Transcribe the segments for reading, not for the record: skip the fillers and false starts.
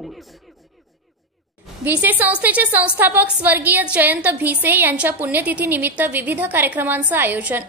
News. Bhise संस्थेचे संस्थापक स्वर्गीय जयंत भिसे यांच्या पुण्यतिथी निमित्त विविध कार्यक्रमांचं आयोजन।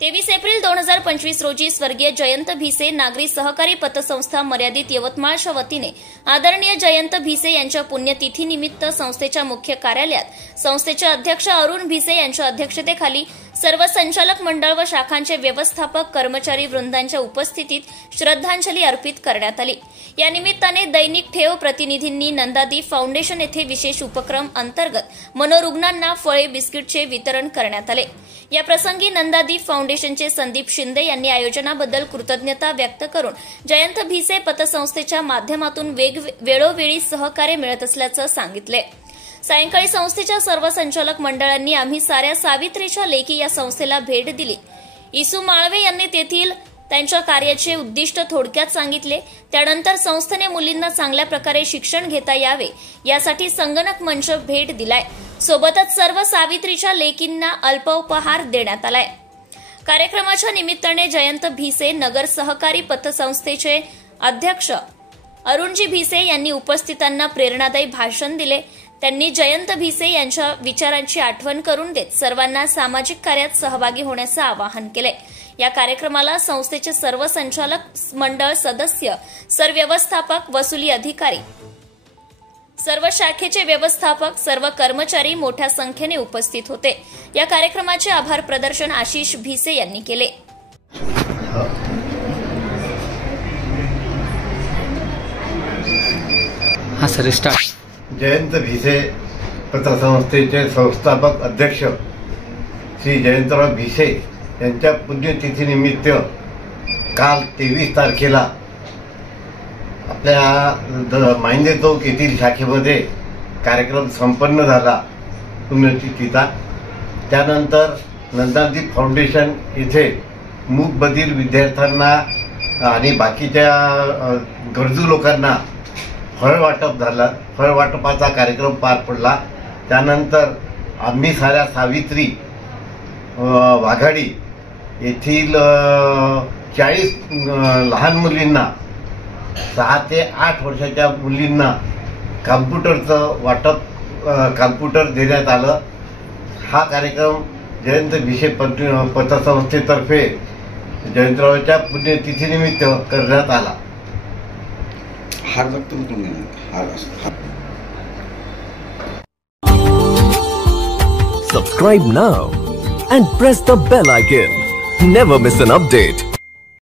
23 एप्रिल 2025 रोजी स्वर्गीय जयंत भिसे नागरी सहकारी पतसंस्था मर्यादित यवतमाळच्या वतीने आदरणीय जयंत भिसे यांच्या पुण्यतिथी निमित्त संस्थेच्या मुख्य कार्यालयात संस्थेचे अध्यक्ष अरुण भिसे यांच्या अध्यक्षतेखाली सर्व संचालक मंडळ व शाखांचे व्यवस्थापक कर्मचारी वृंदांच्या उपस्थितीत श्रद्धांजली अर्पित करण्यात आली। या निमित्ताने दैनिक ठेव प्रतिनिधींनी नंदादीप फाउंडेशन येथे विशेष उपक्रम अंतर्गत मनोरुग्णांना फळे बिस्किटचे वितरण करण्यात आले। या प्रसंगी नंदादीप फाउंडेशनचे संदीप शिंदे यांनी आयोजनाबद्दल कृतज्ञता व्यक्त करून जयंत भिसे पतसंस्थेच्या माध्यमातून वेळोवेळी सहकार्य मिळत असल्याचं सांगितले। सायंकाळी संस्थेच्या सर्व संचालक मंडळांनी आम्ही साऱ्या सावित्रीच्या लेकी या संस्थेला भेट दिली। इसू माळवे यांनी तेथील त्यांच्या कार्याचे उद्दिष्ट थोडक्यात सांगितले। त्यानंतर संस्थेने मुलींना चांगल्या प्रकारे शिक्षण घेता यावे यासाठी संगणक मंच भेट दिलाय। सोबतच सर्व सावित्रीच्या लेकींना अल्पोपहार देण्यात आलाय। कार्यक्रमाच्या निमित्ताने जयंत भिसे नगर सहकारी पतसंस्थेचे अध्यक्ष अरुणजी भिसे यांनी उपस्थितांना प्रेरणादायी भाषण दिले। त्यांनी जयंत भिसे यांच्या विचारांची आठवण करून देत सर्वांना सामाजिक कार्यात सहभागी होण्याचं आवाहन केले। या कार्यक्रमाला संस्थेचे सर्व संचालक मंडळ सदस्य, सर्व व्यवस्थापक, वसुली अधिकारी, सर्व शाखेचे व्यवस्थापक, सर्व कर्मचारी मोठ्या संख्येने उपस्थित होते। या कार्यक्रमाचे आभार प्रदर्शन आशिष भिसे यांनी केले। जयंत भिसे पतसंस्थेचे संस्थापक अध्यक्ष श्री जयंतराव भिसे यांच्या पुण्यतिथीनिमित्त काल 23 तारखेला आपल्या माहिंदे चौक येथील शाखेमध्ये कार्यक्रम संपन्न झाला पुण्यतिथीचा। त्यानंतर नंदादीप फाउंडेशन येथे मूकबधीर विद्यार्थ्यांना आणि बाकीच्या गरजू लोकांना फळ वाटप झालं। फळ वाटपाचा कार्यक्रम पार पडला। त्यानंतर आम्ही साऱ्या सावित्री वाघाडी येथील 40 लहान मुलींना 6 ते 8 वर्षाच्या मुलींना कॉम्प्युटरचं वाटप कॉम्प्युटर देण्यात आलं। हा कार्यक्रम जयंत भिसे पतसंस्थेतर्फे जयंतरावच्या पुण्यतिथीनिमित्त करण्यात आला। Subscribe now and press the bell icon. Never miss an update.